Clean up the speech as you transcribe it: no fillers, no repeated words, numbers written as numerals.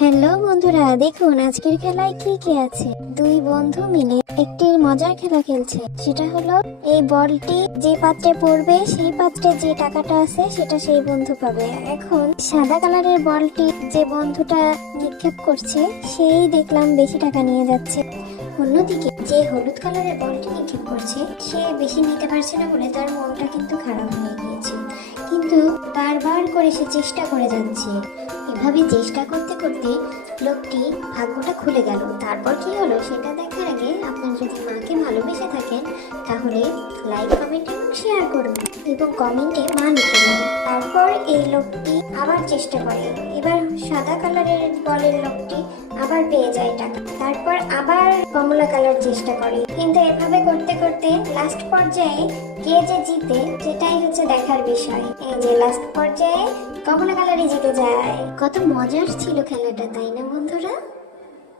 Hello বন্ধুরা, দেখুন আজকের খেলায় কি কি আছে। দুই বন্ধু মিলে একটি মজার খেলা খেলছে। সেটা হলো এই বলটি যে পাত্রে পড়বে সেই পাত্রে যে টাকাটা আছে সেটা সেই বন্ধু পাবে। এখন সাদা কালারের বলটি যে বন্ধুটা নিক্ষেপ করছে সেই দেখলাম বেশি টাকা নিয়ে যাচ্ছে। অন্যদিকে যে হলুদ কালারের বলটি নিক্ষেপ করছে সে বেশি নিতে পারছে না বলে তার মনটা কিন্তু খারাপ হয়ে গিয়েছে, কিন্তু বারবার করে সে চেষ্টা করে যাচ্ছে। এভাবে চেষ্টা করতে করতে লোকটি ভাগ্যটা খুলে গেল। তারপর কি হলো সেটা দেখার আগে আপনার যদি মাকে ভালোবেসে থাকেন তাহলে লাইক, কমেন্ট এবং শেয়ার করুন এবং কমেন্টে মা লিখে দেবেন। তারপর এই লোকটি আবার চেষ্টা করে। এবার সাদা কালারের বলের লোকটি আবার পেয়ে যায় টাকা। তারপর আবার কমলা কালার চেষ্টা করে, কিন্তু এভাবে করতে করতে লাস্ট পর্যায়ে কে যে জিতে সেটাই হচ্ছে দেখার বিষয়। এই যে লাস্ট পর্যায়ে কমলা কালারই জিতে যায়। কত মজার ছিল খেলাটা, তাই না বন্ধুরা?